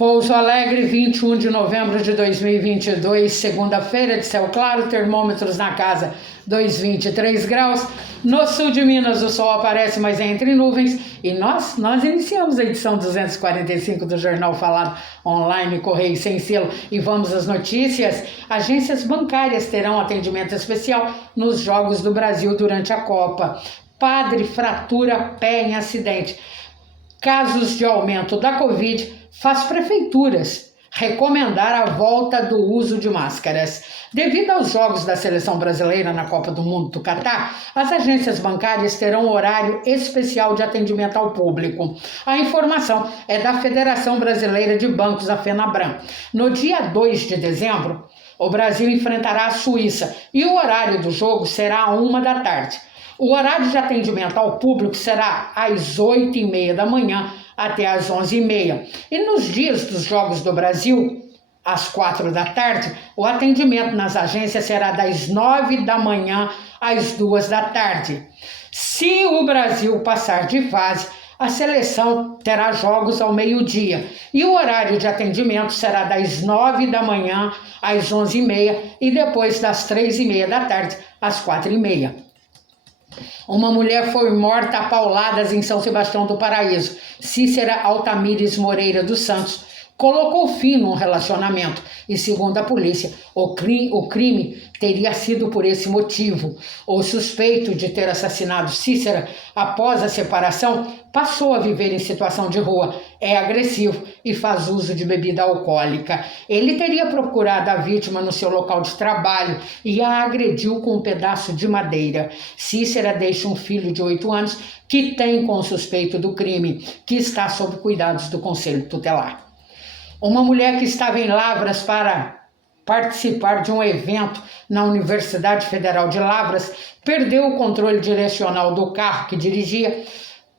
Pouso Alegre, 21 de novembro de 2022, segunda-feira, de céu claro, termômetros na casa 2,23 graus. No sul de Minas o sol aparece, mas é entre nuvens. E nós iniciamos a edição 245 do Jornal Falado Online, Correio Sem Selo. E vamos às notícias. Agências bancárias terão atendimento especial nos Jogos do Brasil durante a Copa. Padre fratura pé em acidente. Casos de aumento da Covid faz prefeituras recomendar a volta do uso de máscaras. Devido aos jogos da seleção brasileira na Copa do Mundo do Catar, as agências bancárias terão horário especial de atendimento ao público. A informação é da Federação Brasileira de Bancos, a FENABRAN. No dia 2 de dezembro, o Brasil enfrentará a Suíça e o horário do jogo será às 1 da tarde. O horário de atendimento ao público será às 8h30 da manhã até às 11h30. E nos dias dos Jogos do Brasil, às 4 da tarde, o atendimento nas agências será das 9 da manhã às 2 da tarde. Se o Brasil passar de fase, a seleção terá jogos ao meio-dia e o horário de atendimento será das 9 da manhã às 11h30 e depois das 3h30 da tarde às 4h30. Uma mulher foi morta a pauladas em São Sebastião do Paraíso. Cícera Altamires Moreira dos Santos colocou fim num relacionamento e, segundo a polícia, o crime teria sido por esse motivo. O suspeito de ter assassinado Cícera após a separação passou a viver em situação de rua, é agressivo e faz uso de bebida alcoólica. Ele teria procurado a vítima no seu local de trabalho e a agrediu com um pedaço de madeira. Cícera deixa um filho de 8 anos que tem com o suspeito do crime, que está sob cuidados do Conselho Tutelar. Uma mulher que estava em Lavras para participar de um evento na Universidade Federal de Lavras perdeu o controle direcional do carro que dirigia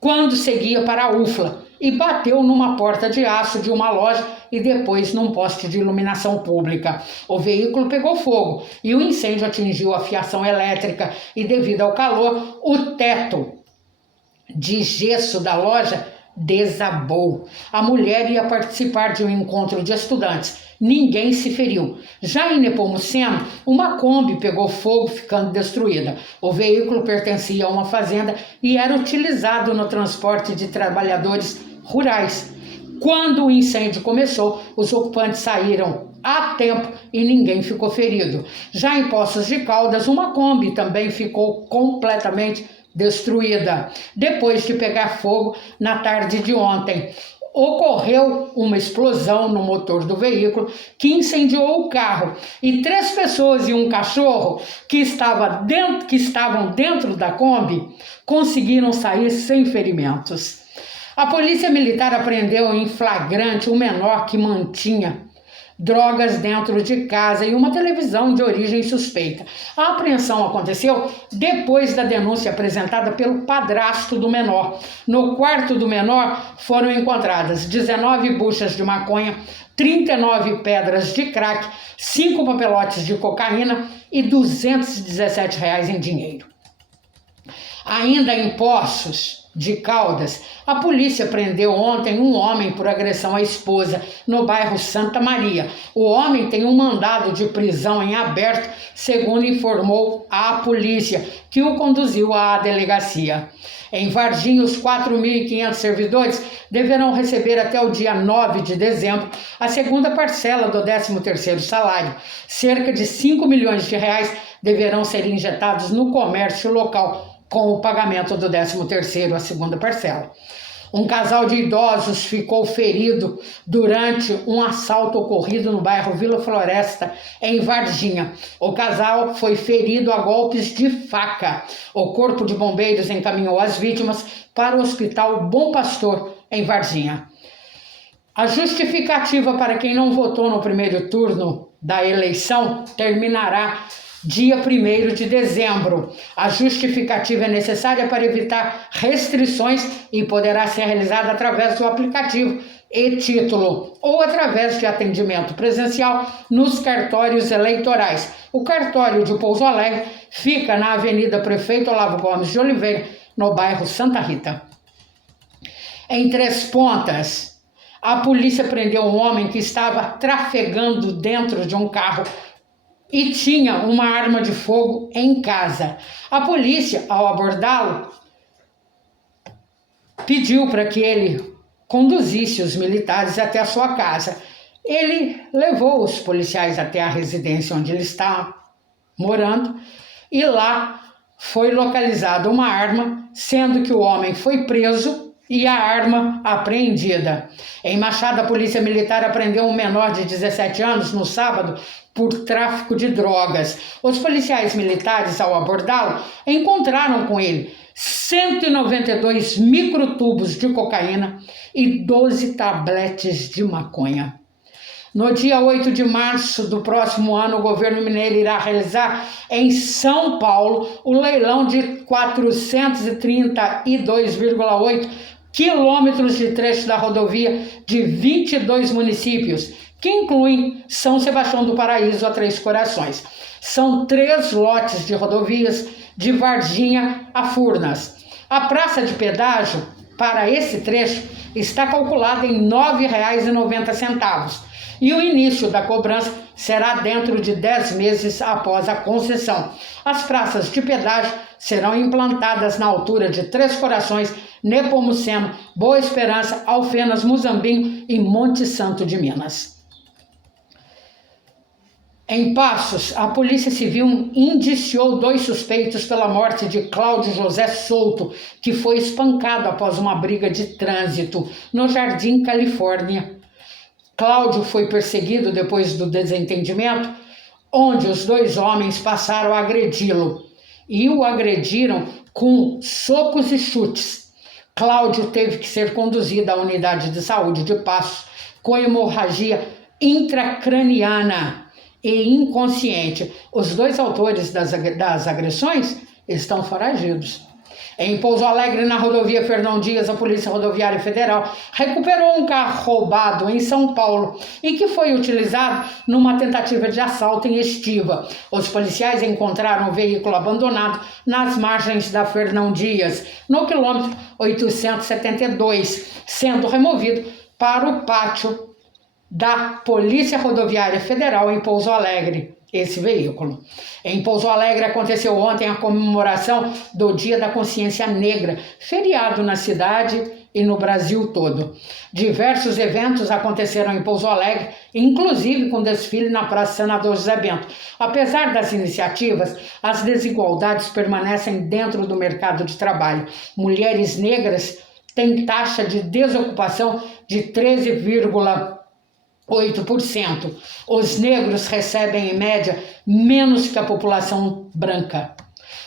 quando seguia para a UFLA e bateu numa porta de aço de uma loja e depois num poste de iluminação pública. O veículo pegou fogo e o incêndio atingiu a fiação elétrica e, devido ao calor, o teto de gesso da loja desabou. A mulher ia participar de um encontro de estudantes. Ninguém se feriu. Já em Nepomuceno, uma Kombi pegou fogo, ficando destruída. O veículo pertencia a uma fazenda e era utilizado no transporte de trabalhadores rurais. Quando o incêndio começou, os ocupantes saíram a tempo e ninguém ficou ferido. Já em Poços de Caldas, uma Kombi também ficou completamente destruída. Depois de pegar fogo na tarde de ontem, ocorreu uma explosão no motor do veículo que incendiou o carro e 3 pessoas e um cachorro que estavam dentro da Kombi conseguiram sair sem ferimentos. A polícia militar apreendeu em flagrante um menor que mantinha drogas dentro de casa e uma televisão de origem suspeita. A apreensão aconteceu depois da denúncia apresentada pelo padrasto do menor. No quarto do menor foram encontradas 19 buchas de maconha, 39 pedras de crack, 5 papelotes de cocaína e R$ 217 em dinheiro. Ainda em Poços de Caldas, a polícia prendeu ontem um homem por agressão à esposa no bairro Santa Maria. O homem tem um mandado de prisão em aberto, segundo informou a polícia, que o conduziu à delegacia. Em Varginha, os 4.500 servidores deverão receber até o dia 9 de dezembro a segunda parcela do 13º salário. Cerca de R$ 5 milhões deverão ser injetados no comércio local com o pagamento do 13º, a segunda parcela. Um casal de idosos ficou ferido durante um assalto ocorrido no bairro Vila Floresta, em Varginha. O casal foi ferido a golpes de faca. O Corpo de Bombeiros encaminhou as vítimas para o Hospital Bom Pastor, em Varginha. A justificativa para quem não votou no primeiro turno da eleição terminará dia 1º de dezembro. A justificativa é necessária para evitar restrições e poderá ser realizada através do aplicativo e-título ou através de atendimento presencial nos cartórios eleitorais. O cartório de Pouso Alegre fica na Avenida Prefeito Olavo Gomes de Oliveira, no bairro Santa Rita. Em Três Pontas, A polícia prendeu um homem que estava trafegando dentro de um carro e tinha uma arma de fogo em casa. A polícia, ao abordá-lo, pediu para que ele conduzisse os militares até a sua casa. Ele levou os policiais até a residência onde ele está morando e lá foi localizada uma arma, sendo que o homem foi preso e a arma apreendida. Em Machado, a polícia militar apreendeu um menor de 17 anos no sábado por tráfico de drogas. Os policiais militares, ao abordá-lo, encontraram com ele 192 microtubos de cocaína e 12 tabletes de maconha. No dia 8 de março do próximo ano, o governo mineiro irá realizar em São Paulo o leilão de 432,8 quilômetros de trecho da rodovia de 22 municípios, que incluem São Sebastião do Paraíso a Três Corações. São 3 lotes de rodovias de Varginha a Furnas. A praça de pedágio para esse trecho está calculada em R$ 9,90 e o início da cobrança será dentro de 10 meses após a concessão. As praças de pedágio serão implantadas na altura de Três Corações, Nepomuceno, Boa Esperança, Alfenas, Muzambinho e Monte Santo de Minas. Em Passos, a Polícia Civil indiciou 2 suspeitos pela morte de Cláudio José Souto, que foi espancado após uma briga de trânsito no Jardim Califórnia. Cláudio foi perseguido depois do desentendimento, onde os 2 homens passaram a agredi-lo e o agrediram com socos e chutes. Cláudio teve que ser conduzido à unidade de saúde de Passos com hemorragia intracraniana e inconsciente. Os 2 autores das agressões estão foragidos. Em Pouso Alegre, na rodovia Fernão Dias, a Polícia Rodoviária Federal recuperou um carro roubado em São Paulo e que foi utilizado numa tentativa de assalto em Estiva. Os policiais encontraram o veículo abandonado nas margens da Fernão Dias, no quilômetro 872, sendo removido para o pátio da Polícia Rodoviária Federal em Pouso Alegre, esse veículo. Em Pouso Alegre aconteceu ontem a comemoração do Dia da Consciência Negra, feriado na cidade e no Brasil todo. Diversos eventos aconteceram em Pouso Alegre, inclusive com desfile na Praça Senador José Bento. Apesar das iniciativas, as desigualdades permanecem dentro do mercado de trabalho. Mulheres negras têm taxa de desocupação de 13,8%. Os negros recebem, em média, menos que a população branca.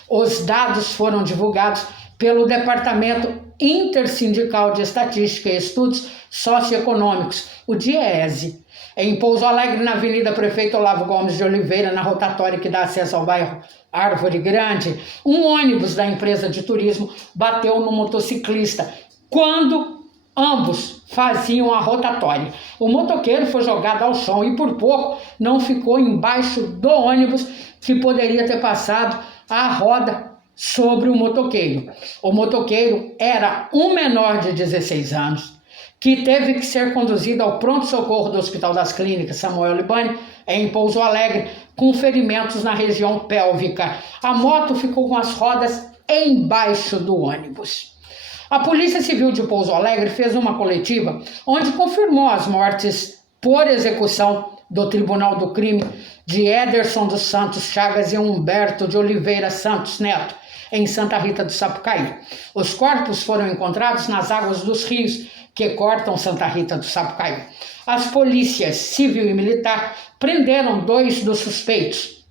Os dados foram divulgados pelo Departamento Intersindical de Estatística e Estudos Socioeconômicos, o DIEESE. Em Pouso Alegre, na Avenida Prefeito Olavo Gomes de Oliveira, na rotatória que dá acesso ao bairro Árvore Grande, um ônibus da empresa de turismo bateu no motociclista quando ambos faziam a rotatória. O motoqueiro foi jogado ao chão e por pouco não ficou embaixo do ônibus, que poderia ter passado a roda sobre o motoqueiro. O motoqueiro era um menor de 16 anos, que teve que ser conduzido ao pronto-socorro do Hospital das Clínicas Samuel Libani, em Pouso Alegre, com ferimentos na região pélvica. A moto ficou com as rodas embaixo do ônibus. A Polícia Civil de Pouso Alegre fez uma coletiva onde confirmou as mortes por execução do Tribunal do Crime de Ederson dos Santos Chagas e Humberto de Oliveira Santos Neto, em Santa Rita do Sapucaí. Os corpos foram encontrados nas águas dos rios que cortam Santa Rita do Sapucaí. As polícias civil e militar prenderam 2 dos suspeitos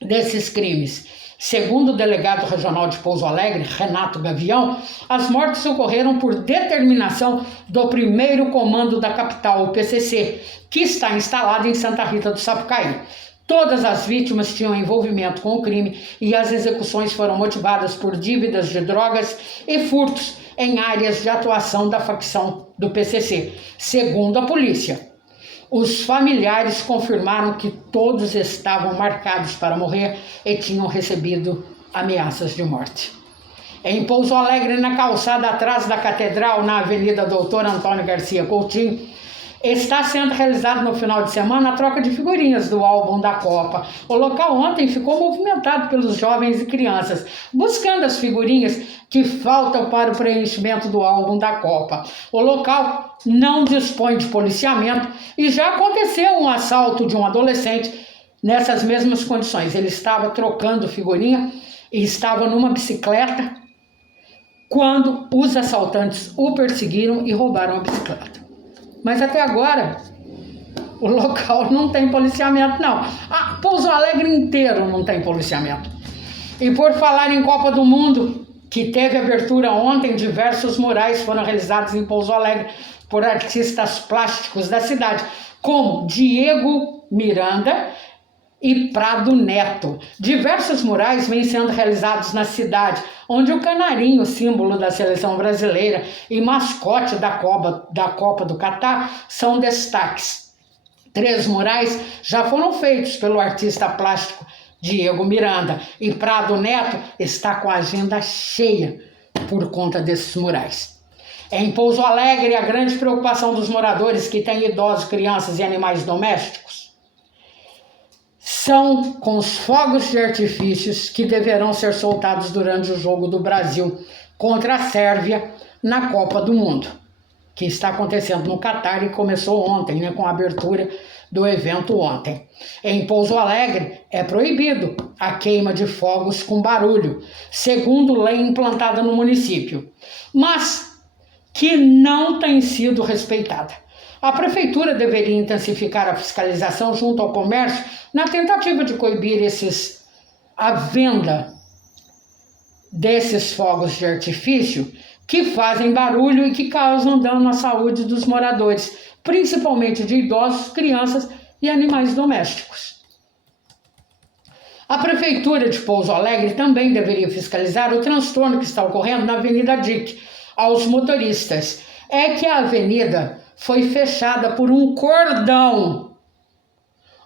desses crimes. Segundo o delegado regional de Pouso Alegre, Renato Gavião, as mortes ocorreram por determinação do primeiro comando da capital, o PCC, que está instalado em Santa Rita do Sapucaí. Todas as vítimas tinham envolvimento com o crime e as execuções foram motivadas por dívidas de drogas e furtos em áreas de atuação da facção do PCC, segundo a polícia. Os familiares confirmaram que todos estavam marcados para morrer e tinham recebido ameaças de morte. Em Pouso Alegre, na calçada atrás da Catedral, na Avenida Doutor Antônio Garcia Coutinho, está sendo realizado no final de semana a troca de figurinhas do álbum da Copa. O local ontem ficou movimentado pelos jovens e crianças, buscando as figurinhas que faltam para o preenchimento do álbum da Copa. O local não dispõe de policiamento e já aconteceu um assalto de um adolescente nessas mesmas condições. Ele estava trocando figurinha e estava numa bicicleta quando os assaltantes o perseguiram e roubaram a bicicleta. Mas até agora, o local não tem policiamento, não. Pouso Alegre inteiro não tem policiamento. E por falar em Copa do Mundo, que teve abertura ontem, diversos murais foram realizados em Pouso Alegre por artistas plásticos da cidade, como Diego Miranda e Prado Neto. Diversos murais vêm sendo realizados na cidade, onde o canarinho, símbolo da seleção brasileira e mascote da Copa do Catar, são destaques. 3 murais já foram feitos pelo artista plástico Diego Miranda, e Prado Neto está com a agenda cheia por conta desses murais. Em Pouso Alegre, a grande preocupação dos moradores que têm idosos, crianças e animais domésticos são com os fogos de artifícios que deverão ser soltados durante o jogo do Brasil contra a Sérvia na Copa do Mundo, que está acontecendo no Catar e começou ontem, com a abertura do evento ontem. Em Pouso Alegre é proibido a queima de fogos com barulho, segundo lei implantada no município, mas que não tem sido respeitada. A prefeitura deveria intensificar a fiscalização junto ao comércio na tentativa de coibir a venda desses fogos de artifício que fazem barulho e que causam dano à saúde dos moradores, principalmente de idosos, crianças e animais domésticos. A Prefeitura de Pouso Alegre também deveria fiscalizar o transtorno que está ocorrendo na Avenida Dick aos motoristas. É que a avenida foi fechada por um cordão.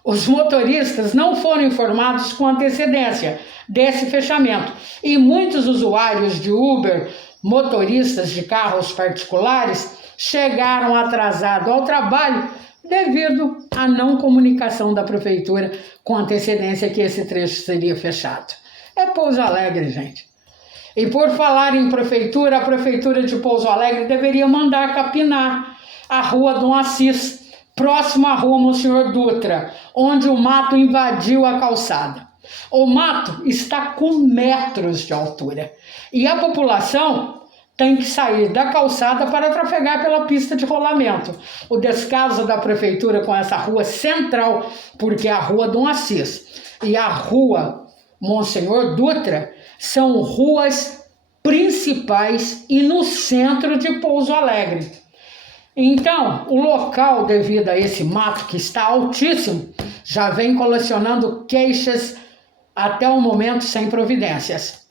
Os motoristas não foram informados com antecedência desse fechamento e muitos usuários de Uber, motoristas de carros particulares, chegaram atrasados ao trabalho devido à não comunicação da prefeitura com antecedência que esse trecho seria fechado. É Pouso Alegre, gente. E por falar em prefeitura, a prefeitura de Pouso Alegre deveria mandar capinar a rua Dom Assis, próximo à rua Monsenhor Dutra, onde o mato invadiu a calçada. O mato está com metros de altura e a população tem que sair da calçada para trafegar pela pista de rolamento. O descaso da prefeitura com essa rua central, porque a rua Dom Assis e a rua Monsenhor Dutra são ruas principais e no centro de Pouso Alegre. Então, o local, devido a esse mato que está altíssimo, já vem colecionando queixas até o momento sem providências.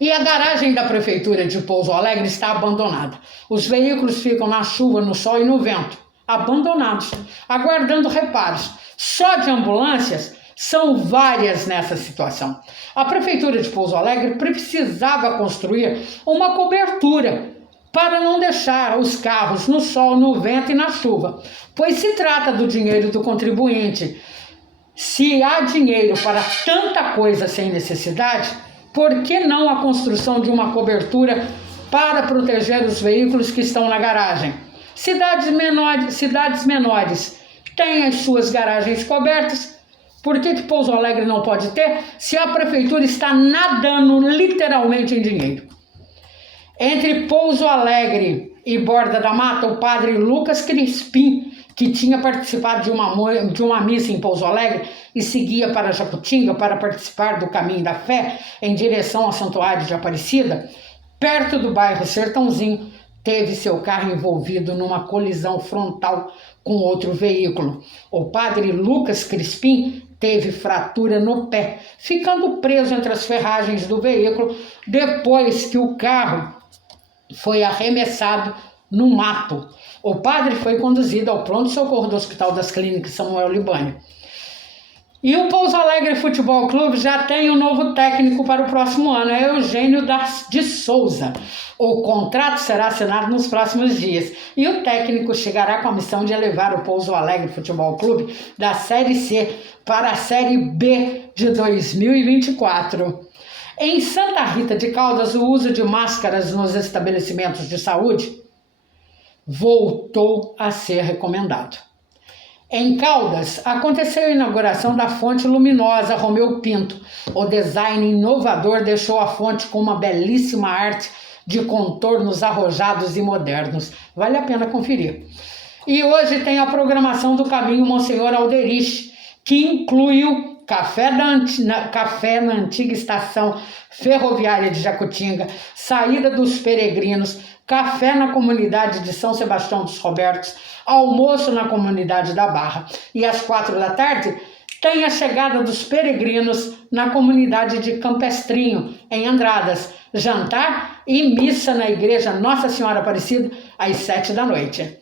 E a garagem da Prefeitura de Pouso Alegre está abandonada. Os veículos ficam na chuva, no sol e no vento, abandonados, aguardando reparos. Só de ambulâncias são várias nessa situação. A Prefeitura de Pouso Alegre precisava construir uma cobertura para não deixar os carros no sol, no vento e na chuva, pois se trata do dinheiro do contribuinte. Se há dinheiro para tanta coisa sem necessidade, por que não a construção de uma cobertura para proteger os veículos que estão na garagem? Cidades menores têm as suas garagens cobertas. Por que Pouso Alegre não pode ter se a prefeitura está nadando literalmente em dinheiro? Entre Pouso Alegre e Borda da Mata, o padre Lucas Crispim, que tinha participado de uma missa em Pouso Alegre e seguia para Jacutinga para participar do Caminho da Fé em direção ao Santuário de Aparecida, perto do bairro Sertãozinho, teve seu carro envolvido numa colisão frontal com outro veículo. O padre Lucas Crispim teve fratura no pé, ficando preso entre as ferragens do veículo depois que o carro foi arremessado no mato. O padre foi conduzido ao pronto-socorro do Hospital das Clínicas Samuel Libânio. E o Pouso Alegre Futebol Clube já tem um novo técnico para o próximo ano, é Eugênio de Souza. O contrato será assinado nos próximos dias e o técnico chegará com a missão de elevar o Pouso Alegre Futebol Clube da Série C para a Série B de 2024. Em Santa Rita de Caldas, o uso de máscaras nos estabelecimentos de saúde voltou a ser recomendado. Em Caldas, aconteceu a inauguração da fonte luminosa Romeu Pinto. O design inovador deixou a fonte com uma belíssima arte de contornos arrojados e modernos. Vale a pena conferir. E hoje tem a programação do Caminho Monsenhor Alderich, que incluiu café na antiga estação ferroviária de Jacutinga, saída dos peregrinos, café na comunidade de São Sebastião dos Robertos, almoço na comunidade da Barra. E às 16h tem a chegada dos peregrinos na comunidade de Campestrinho, em Andradas, jantar e missa na igreja Nossa Senhora Aparecida às 19h.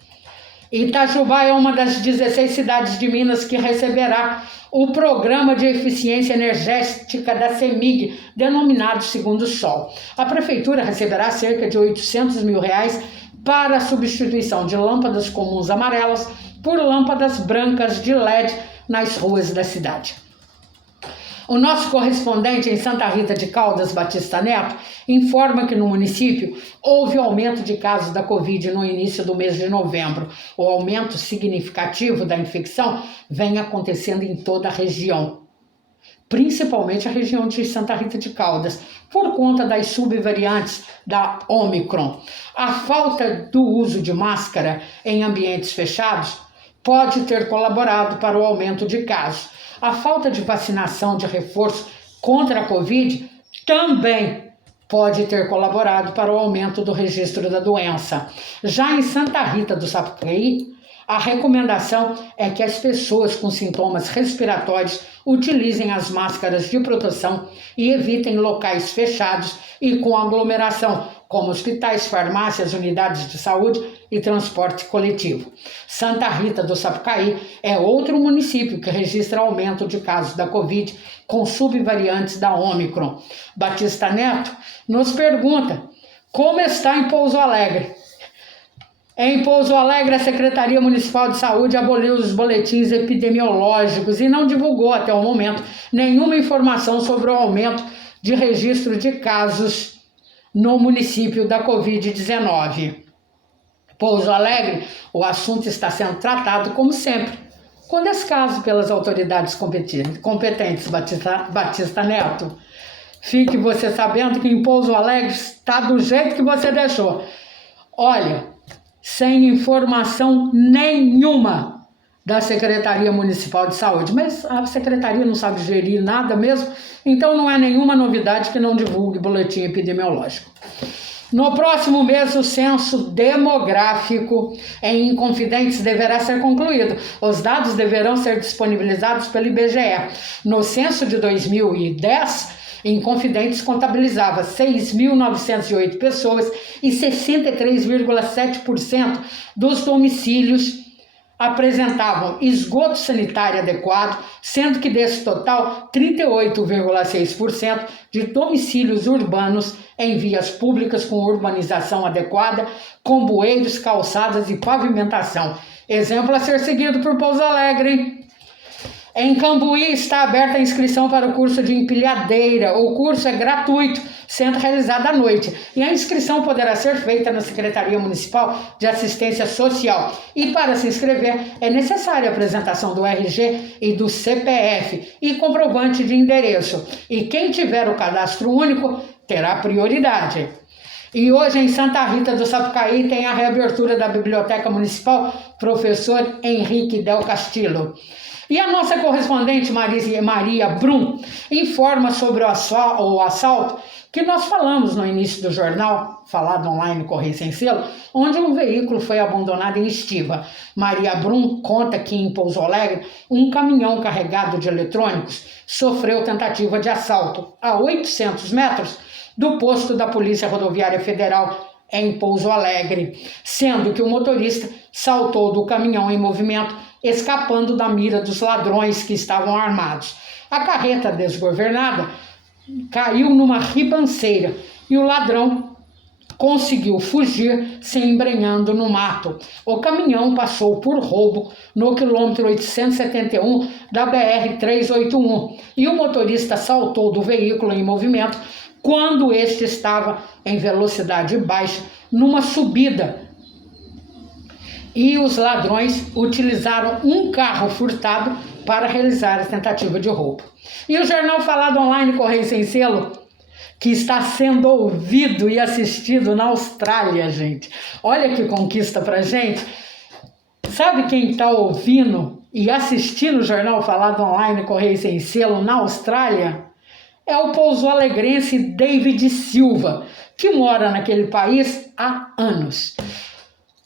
Itajubá é uma das 16 cidades de Minas que receberá o Programa de Eficiência Energética da CEMIG, denominado Segundo Sol. A Prefeitura receberá cerca de R$800 mil para a substituição de lâmpadas comuns amarelas por lâmpadas brancas de LED nas ruas da cidade. O nosso correspondente em Santa Rita de Caldas, Batista Neto, informa que no município houve aumento de casos da Covid no início do mês de novembro. O aumento significativo da infecção vem acontecendo em toda a região, principalmente a região de Santa Rita de Caldas, por conta das subvariantes da Ômicron. A falta do uso de máscara em ambientes fechados pode ter colaborado para o aumento de casos. A falta de vacinação de reforço contra a Covid também pode ter colaborado para o aumento do registro da doença. Já em Santa Rita do Sapucaí, a recomendação é que as pessoas com sintomas respiratórios utilizem as máscaras de proteção e evitem locais fechados e com aglomeração, como hospitais, farmácias, unidades de saúde e transporte coletivo. Santa Rita do Sapucaí é outro município que registra aumento de casos da Covid com subvariantes da Ômicron. Batista Neto nos pergunta como está em Pouso Alegre. Em Pouso Alegre, a Secretaria Municipal de Saúde aboliu os boletins epidemiológicos e não divulgou até o momento nenhuma informação sobre o aumento de registro de casos no município da Covid-19. Pouso Alegre, o assunto está sendo tratado, como sempre, com descaso pelas autoridades competentes, Batista Neto. Fique você sabendo que em Pouso Alegre está do jeito que você deixou. Olha, sem informação nenhuma da Secretaria Municipal de Saúde, mas a Secretaria não sabe gerir nada mesmo, então não é nenhuma novidade que não divulgue boletim epidemiológico. No próximo mês, o censo demográfico em Inconfidentes deverá ser concluído. Os dados deverão ser disponibilizados pelo IBGE. No censo de 2010, Inconfidentes contabilizava 6.908 pessoas e 63,7% dos domicílios apresentavam esgoto sanitário adequado, sendo que desse total, 38,6% de domicílios urbanos em vias públicas com urbanização adequada, com bueiros, calçadas e pavimentação. Exemplo a ser seguido por Pouso Alegre. Em Cambuí está aberta a inscrição para o curso de empilhadeira. O curso é gratuito, sendo realizado à noite. E a inscrição poderá ser feita na Secretaria Municipal de Assistência Social. E para se inscrever é necessária a apresentação do RG e do CPF e comprovante de endereço. E quem tiver o cadastro único terá prioridade. E hoje em Santa Rita do Sapucaí tem a reabertura da Biblioteca Municipal Professor Henrique Del Castillo. E a nossa correspondente Maria Brum informa sobre o assalto que nós falamos no início do jornal, falado online Correio Sem Selo, onde um veículo foi abandonado em Estiva. Maria Brum conta que em Pouso Alegre, um caminhão carregado de eletrônicos sofreu tentativa de assalto a 800 metros do posto da Polícia Rodoviária Federal em Pouso Alegre, sendo que o motorista saltou do caminhão em movimento escapando da mira dos ladrões que estavam armados. A carreta desgovernada caiu numa ribanceira e o ladrão conseguiu fugir se embrenhando no mato. O caminhão passou por roubo no quilômetro 871 da BR-381 e o motorista saltou do veículo em movimento quando este estava em velocidade baixa numa subida. E os ladrões utilizaram um carro furtado para realizar a tentativa de roubo. E o jornal falado online Correio Sem Selo, que está sendo ouvido e assistido na Austrália, gente. Olha que conquista pra gente. Sabe quem está ouvindo e assistindo o jornal falado online Correio Sem Selo na Austrália? É o pouso-alegrense David Silva, que mora naquele país há anos.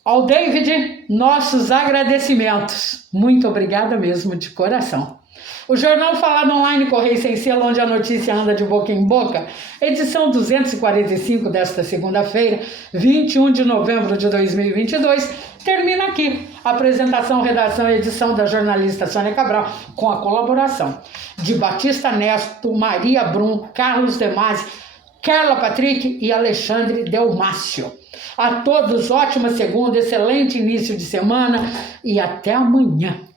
Ao David, nossos agradecimentos. Muito obrigada mesmo, de coração. O jornal falado online Correio Sem Selo, onde a notícia anda de boca em boca, edição 245 desta segunda-feira, 21 de novembro de 2022, termina aqui. Apresentação, redação e edição da jornalista Sônia Cabral, com a colaboração de Batista Nesto, Maria Brum, Carlos Demasi, Carla Patrick e Alexandre Delmácio. A todos, ótima segunda, excelente início de semana e até amanhã.